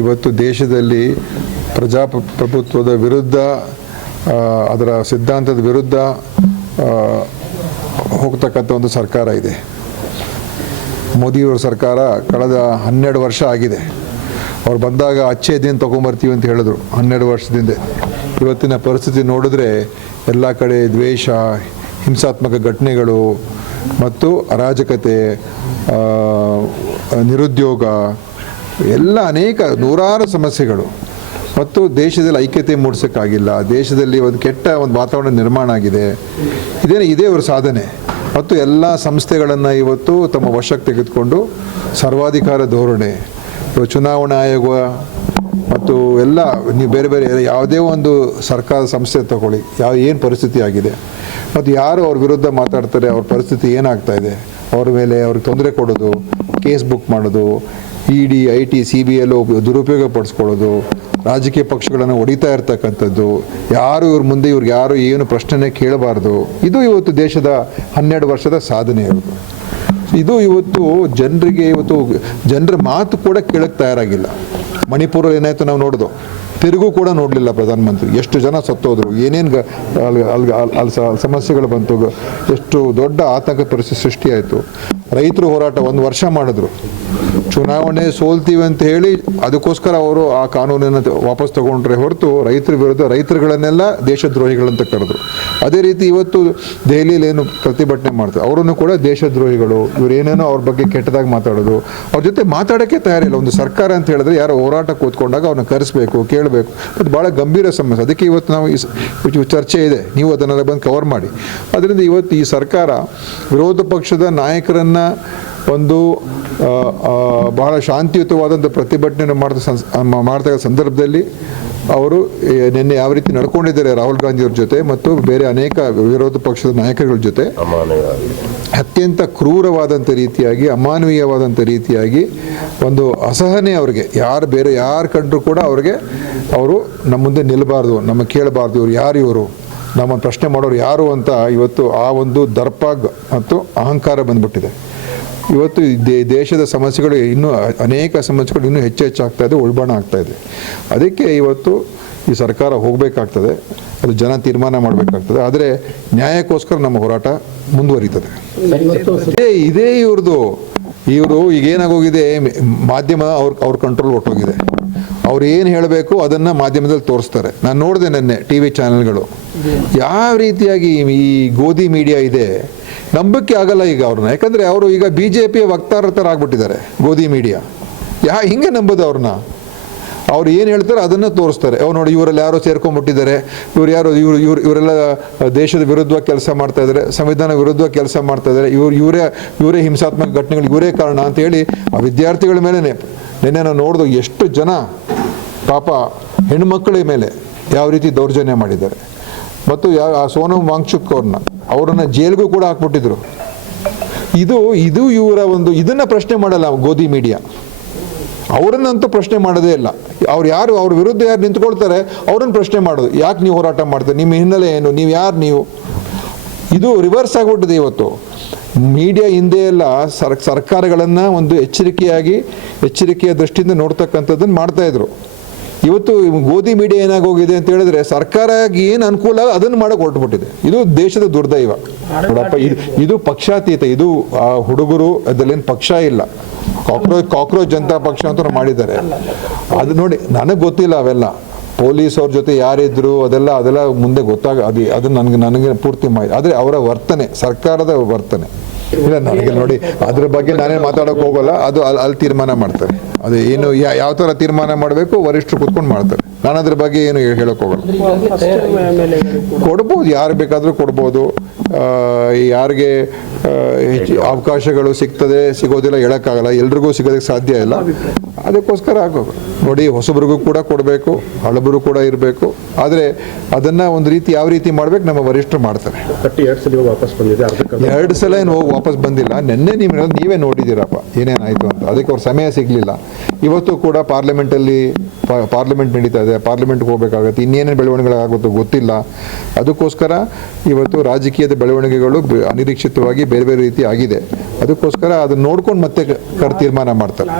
ಇವತ್ತು ದೇಶದಲ್ಲಿ ಪ್ರಜಾಪ್ರಭುತ್ವದ ವಿರುದ್ಧ, ಅದರ ಸಿದ್ಧಾಂತದ ವಿರುದ್ಧ ಹೋಗ್ತಕ್ಕಂಥ ಒಂದು ಸರ್ಕಾರ ಇದೆ. ಮೋದಿಯವರ ಸರ್ಕಾರ ಕಳೆದ 12 ವರ್ಷ ಆಗಿದೆ. ಅವ್ರು ಬಂದಾಗ ಅಚ್ಚೇ ದಿನ ತೊಗೊಂಬರ್ತೀವಿ ಅಂತ ಹೇಳಿದ್ರು 12 ವರ್ಷದಿಂದ. ಇವತ್ತಿನ ಪರಿಸ್ಥಿತಿ ನೋಡಿದ್ರೆ ಎಲ್ಲ ಕಡೆ ದ್ವೇಷ, ಹಿಂಸಾತ್ಮಕ ಘಟನೆಗಳು ಮತ್ತು ಅರಾಜಕತೆ, ನಿರುದ್ಯೋಗ, ಎಲ್ಲ ಅನೇಕ ನೂರಾರು ಸಮಸ್ಯೆಗಳು ಮತ್ತು ದೇಶದಲ್ಲಿ ಐಕ್ಯತೆ ಮೂಡಿಸೋಕ್ಕಾಗಿಲ್ಲ. ದೇಶದಲ್ಲಿ ಒಂದು ಕೆಟ್ಟ ಒಂದು ವಾತಾವರಣ ನಿರ್ಮಾಣ ಆಗಿದೆ. ಇದೇ ಅವರ ಸಾಧನೆ. ಮತ್ತು ಎಲ್ಲ ಸಂಸ್ಥೆಗಳನ್ನು ಇವತ್ತು ತಮ್ಮ ವಶಕ್ಕೆ ತೆಗೆದುಕೊಂಡು ಸರ್ವಾಧಿಕಾರ ಧೋರಣೆ, ಚುನಾವಣಾ ಆಯೋಗ ಮತ್ತು ಎಲ್ಲ ನೀವು ಬೇರೆ ಬೇರೆ ಯಾವುದೇ ಒಂದು ಸರ್ಕಾರದ ಸಂಸ್ಥೆ ತಗೊಳ್ಳಿ, ಏನು ಪರಿಸ್ಥಿತಿ ಆಗಿದೆ ಮತ್ತು ಯಾರು ಅವ್ರ ವಿರುದ್ಧ ಮಾತಾಡ್ತಾರೆ, ಅವ್ರ ಪರಿಸ್ಥಿತಿ ಏನಾಗ್ತಾ ಇದೆ, ಅವ್ರ ಮೇಲೆ ಅವ್ರಿಗೆ ತೊಂದರೆ ಕೊಡೋದು, ಕೇಸ್ ಬುಕ್ ಮಾಡೋದು, ED, IT, CBI ದುರುಪಯೋಗ ಪಡಿಸ್ಕೊಳ್ಳೋದು, ರಾಜಕೀಯ ಪಕ್ಷಗಳನ್ನು ಹೊಡಿತಾ ಇರ್ತಕ್ಕಂಥದ್ದು, ಇವ್ರ ಮುಂದೆ ಇವ್ರಿಗೆ ಯಾರು ಏನು ಪ್ರಶ್ನೆನೇ ಕೇಳಬಾರ್ದು. ಇದು ಇವತ್ತು ದೇಶದ 12 ವರ್ಷದ ಸಾಧನೆ. ಇದು ಇವತ್ತು ಜನರ ಮಾತು ಕೂಡ ಕೇಳಕ್ಕೆ ತಯಾರಾಗಿಲ್ಲ. ಮಣಿಪುರಲ್ಲಿ ಏನಾಯಿತು ನಾವು ನೋಡೋದು, ತಿರುಗೂ ಕೂಡ ನೋಡಲಿಲ್ಲ ಪ್ರಧಾನಮಂತ್ರಿ. ಎಷ್ಟು ಜನ ಸತ್ತೋದ್ರು, ಏನೇನು ಅಲ್ಲಿ ಸಮಸ್ಯೆಗಳು ಬಂತು, ಎಷ್ಟು ದೊಡ್ಡ ಆತಂಕ ಪರಿಸ್ಥಿತಿ ಸೃಷ್ಟಿಯಾಯಿತು. ರೈತರು ಹೋರಾಟ 1 ವರ್ಷ ಮಾಡಿದ್ರು. ಚುನಾವಣೆ ಸೋಲ್ತೀವಿ ಅಂತ ಹೇಳಿ ಅದಕ್ಕೋಸ್ಕರ ಅವರು ಆ ಕಾನೂನನ್ನು ವಾಪಸ್ ತಗೊಂಡ್ರೆ ಹೊರತು ರೈತರ ವಿರುದ್ಧ ರೈತರುಗಳನ್ನೆಲ್ಲ ದೇಶದ್ರೋಹಿಗಳಂತ ಕರೆದ್ರು. ಅದೇ ರೀತಿ ಇವತ್ತು ದೆಹಲಿಯಲ್ಲಿ ಏನು ಪ್ರತಿಭಟನೆ ಮಾಡ್ತಾರೆ, ಅವರನ್ನು ಕೂಡ ದೇಶದ್ರೋಹಿಗಳು, ಇವರೇನೇನೋ ಅವ್ರ ಬಗ್ಗೆ ಕೆಟ್ಟದಾಗಿ ಮಾತಾಡೋದು, ಅವ್ರ ಜೊತೆ ಮಾತಾಡೋಕ್ಕೆ ತಯಾರಿಲ್ಲ. ಒಂದು ಸರ್ಕಾರ ಅಂತ ಹೇಳಿದ್ರೆ ಯಾರೋ ಹೋರಾಟ ಕೂತ್ಕೊಂಡಾಗ ಅವ್ರನ್ನ ಕರೆಸಬೇಕು, ಕೇಳಬೇಕು. ಮತ್ತು ಭಾಳ ಗಂಭೀರ ಸಮಸ್ಯೆ. ಅದಕ್ಕೆ ಇವತ್ತು ನಾವು ಚರ್ಚೆ ಇದೆ, ನೀವು ಅದನ್ನೆಲ್ಲ ಬಂದು ಕವರ್ ಮಾಡಿ. ಅದರಿಂದ ಇವತ್ತು ಈ ಸರ್ಕಾರ ವಿರೋಧ ಪಕ್ಷದ ನಾಯಕರನ್ನು ಒಂದು ಬಹಳ ಶಾಂತಿಯುತವಾದಂಥ ಪ್ರತಿಭಟನೆ ಮಾಡ್ತಾ ಸಂದರ್ಭದಲ್ಲಿ ಅವರು ನಿನ್ನೆ ಯಾವ ರೀತಿ ನಡ್ಕೊಂಡಿದ್ದಾರೆ ರಾಹುಲ್ ಗಾಂಧಿಯವ್ರ ಜೊತೆ ಮತ್ತು ಬೇರೆ ಅನೇಕ ವಿರೋಧ ಪಕ್ಷದ ನಾಯಕರುಗಳ ಜೊತೆ, ಅತ್ಯಂತ ಕ್ರೂರವಾದಂಥ ರೀತಿಯಾಗಿ, ಅಮಾನವೀಯವಾದಂಥ ರೀತಿಯಾಗಿ ಒಂದು ಅಸಹನೆ ಅವ್ರಿಗೆ, ಬೇರೆ ಯಾರು ಕಂಡ್ರು ಕೂಡ ಅವರು ನಮ್ಮ ಮುಂದೆ ನಿಲ್ಲಬಾರ್ದು, ನಮ್ಮ ಕೇಳಬಾರ್ದು, ಇವರು ನಮ್ಮ ಪ್ರಶ್ನೆ ಮಾಡೋರು ಯಾರು ಅಂತ ಇವತ್ತು ಆ ಒಂದು ದರ್ಪ ಮತ್ತು ಅಹಂಕಾರ ಬಂದ್ಬಿಟ್ಟಿದೆ. ಇವತ್ತು ದೇಶದ ಸಮಸ್ಯೆಗಳು ಅನೇಕ ಸಮಸ್ಯೆಗಳು ಇನ್ನೂ ಹೆಚ್ಚಾಗ್ತಾ ಇದೆ, ಉಲ್ಬಣ ಆಗ್ತಾ ಇದೆ. ಅದಕ್ಕೆ ಇವತ್ತು ಈ ಸರ್ಕಾರ ಹೋಗಬೇಕಾಗ್ತದೆ, ಅದು ಜನ ತೀರ್ಮಾನ ಮಾಡಬೇಕಾಗ್ತದೆ. ಆದರೆ ನ್ಯಾಯಕ್ಕೋಸ್ಕರ ನಮ್ಮ ಹೋರಾಟ ಮುಂದುವರಿತದೆ. ಇದೇ ಇವರು ಈಗೇನಾಗೋಗಿದೆ, ಮಾಧ್ಯಮ ಅವ್ರ ಕಂಟ್ರೋಲ್ ಹೊಟ್ಟೋಗಿದೆ. ಅವ್ರು ಏನು ಹೇಳಬೇಕು ಅದನ್ನು ಮಾಧ್ಯಮದಲ್ಲಿ ತೋರಿಸ್ತಾರೆ. ನಾನು ನೋಡಿದೆ ನೆನ್ನೆ TV ಚಾನೆಲ್ಗಳು ಯಾವ ರೀತಿಯಾಗಿ ಈ ಗೋಧಿ ಮೀಡಿಯಾ ಇದೆ, ನಂಬಕ್ಕೆ ಆಗಲ್ಲ ಈಗ ಅವ್ರನ್ನ. ಯಾಕಂದರೆ ಅವರು ಈಗ BJP ವಕ್ತಾರರ ಥರ ಆಗ್ಬಿಟ್ಟಿದ್ದಾರೆ ಗೋಧಿ ಮೀಡಿಯಾ. ಹಿಂಗೆ ನಂಬೋದು ಅವ್ರನ್ನ? ಅವ್ರು ಏನು ಹೇಳ್ತಾರೆ ಅದನ್ನು ತೋರಿಸ್ತಾರೆ. ನೋಡಿ ಇವರೆಲ್ಲ ಯಾರೋ ಸೇರ್ಕೊಂಡ್ಬಿಟ್ಟಿದ್ದಾರೆ, ಇವರೆಲ್ಲ ದೇಶದ ವಿರುದ್ಧವಾಗಿ ಕೆಲಸ ಮಾಡ್ತಾ ಇದ್ದಾರೆ, ಸಂವಿಧಾನ ವಿರುದ್ಧವಾಗಿ ಕೆಲಸ ಮಾಡ್ತಾ ಇದ್ದಾರೆ, ಇವರೇ ಹಿಂಸಾತ್ಮಕ ಘಟನೆಗಳು ಇವರೇ ಕಾರಣ ಅಂತ ಹೇಳಿ ಆ ವಿದ್ಯಾರ್ಥಿಗಳ ಮೇಲೆ ನಿನ್ನೆ ನಾವು ನೋಡಿದು ಎಷ್ಟು ಜನ ಪಾಪ ಹೆಣ್ಮಕ್ಳ ಮೇಲೆ ಯಾವ ರೀತಿ ದೌರ್ಜನ್ಯ ಮಾಡಿದ್ದಾರೆ. ಮತ್ತು ಆ ಸೋನಮ್ ವಾಂಗ್ಚುಕ್ ಅವ್ರನ್ನ ಜೈಲ್ಗೂ ಕೂಡ ಹಾಕ್ಬಿಟ್ಟಿದ್ರು. ಇದು ಇವರ ಇದನ್ನು ಪ್ರಶ್ನೆ ಮಾಡಲ್ಲ ಗೋಧಿ ಮೀಡಿಯಾ. ಅವರನ್ನಂತೂ ಪ್ರಶ್ನೆ ಮಾಡೋದೇ ಇಲ್ಲ. ಅವ್ರ ವಿರುದ್ಧ ಯಾರು ನಿಂತ್ಕೊಳ್ತಾರೆ ಅವ್ರನ್ನ ಪ್ರಶ್ನೆ ಮಾಡೋದು. ಯಾಕೆ ನೀವು ಹೋರಾಟ ಮಾಡ್ತಾರೆ, ನಿಮ್ಮ ಹಿನ್ನೆಲೆ ಏನು, ನೀವು ಯಾರು? ಇದು ರಿವರ್ಸ್ ಆಗಿಬಿಟ್ಟಿದೆ. ಇವತ್ತು ಮೀಡಿಯಾ ಹಿಂದೆ ಎಲ್ಲ ಸರ್ಕಾರಗಳನ್ನು ಒಂದು ಎಚ್ಚರಿಕೆಯ ದೃಷ್ಟಿಯಿಂದ ನೋಡ್ತಕ್ಕಂಥದ್ದನ್ನು ಮಾಡ್ತಾಯಿದ್ರು. ಇವತ್ತು ಗೋಧಿ ಮೀಡಿಯಾ ಏನಾಗೋಗಿದೆ ಅಂತ ಹೇಳಿದ್ರೆ ಸರ್ಕಾರ ಏನು ಅನುಕೂಲ ಅದನ್ನು ಮಾಡೋಕೆ ಹೊರಟುಬಿಟ್ಟಿದೆ. ಇದು ದೇಶದ ದುರ್ದೈವ ನೋಡಪ್ಪ. ಇದು ಪಕ್ಷಾತೀತ. ಇದು ಆ ಹುಡುಗರು ಅದರಲ್ಲೇನು ಪಕ್ಷ ಇಲ್ಲ. ಕಾಕ್ರೋಚ್ ಜನತಾ ಪಕ್ಷ ಅಂತ ಮಾಡಿದ್ದಾರೆ. ಅದು ನೋಡಿ, ನನಗೆ ಗೊತ್ತಿಲ್ಲ ಅವೆಲ್ಲ ಪೊಲೀಸ್ ಅವ್ರ ಜೊತೆ ಯಾರಿದ್ರು ಅದೆಲ್ಲ ಮುಂದೆ ಅದು ನನಗೆ ಪೂರ್ತಿ ಮಾಹಿತಿ. ಆದರೆ ಅವರ ವರ್ತನೆ, ಸರ್ಕಾರದ ವರ್ತನೆ ಇಲ್ಲ ನನಗೆ ನೋಡಿ, ಅದ್ರ ಬಗ್ಗೆ ನಾನೇನು ಮಾತಾಡೋಕೆ ಹೋಗೋಲ್ಲ. ಅದು ಅಲ್ಲಿ ತೀರ್ಮಾನ ಮಾಡ್ತಾರೆ. ಅದು ಏನು ಯಾವ ಥರ ತೀರ್ಮಾನ ಮಾಡಬೇಕು ವರಿಷ್ಠರು ಕೂತ್ಕೊಂಡು ಮಾಡ್ತಾರೆ. ನಾನು ಅದ್ರ ಬಗ್ಗೆ ಏನು ಹೇಳೋಕೆ ಹೋಗಲ್ಲ. ಕೊಡ್ಬೋದು, ಯಾರು ಬೇಕಾದರೂ ಕೊಡ್ಬೋದು. ಯಾರಿಗೆ ಅವಕಾಶಗಳು ಸಿಗೋದಿಲ್ಲ ಹೇಳೋಕ್ಕಾಗಲ್ಲ. ಎಲ್ರಿಗೂ ಸಿಗೋದಕ್ಕೆ ಸಾಧ್ಯ ಇಲ್ಲ. ಅದಕ್ಕೋಸ್ಕರ ನೋಡಿ, ಹೊಸಬ್ರಿಗೂ ಕೂಡ ಕೊಡಬೇಕು, ಹಳಬರು ಕೂಡ ಇರಬೇಕು. ಆದರೆ ಅದನ್ನು ಒಂದು ರೀತಿ ಯಾವ ರೀತಿ ಮಾಡಬೇಕು ನಮ್ಮ ವರಿಷ್ಠರು ಮಾಡ್ತಾರೆ. 2 ಸಲ ಏನು ಹೋಗಿ ವಾಪಸ್ ಬಂದಿಲ್ಲ. ನಿನ್ನೆ ನೀವೇ ನೋಡಿದ್ದೀರಪ್ಪ ಏನೇನಾಯಿತು ಅಂತ. ಅದಕ್ಕೆ ಅವ್ರ ಸಮಯ ಸಿಗಲಿಲ್ಲ. ಇವತ್ತು ಕೂಡ ಪಾರ್ಲಿಮೆಂಟ್ ನಡೀತಾ ಇದೆ, ಪಾರ್ಲಿಮೆಂಟ್ಗೆ ಹೋಗಬೇಕಾಗತ್ತೆ. ಇನ್ನೇನೇನು ಬೆಳವಣಿಗೆಗಳಾಗುತ್ತೋ ಗೊತ್ತಿಲ್ಲ. ಅದಕ್ಕೋಸ್ಕರ ಇವತ್ತು ರಾಜಕೀಯದ ಬೆಳವಣಿಗೆಗಳು ಅನಿರೀಕ್ಷಿತವಾಗಿ ಬೇರೆ ಬೇರೆ ರೀತಿ ಆಗಿದೆ. ಅದಕ್ಕೋಸ್ಕರ ಅದನ್ನ ನೋಡ್ಕೊಂಡು ಮತ್ತೆ ತೀರ್ಮಾನ ಮಾಡ್ತಾರೆ.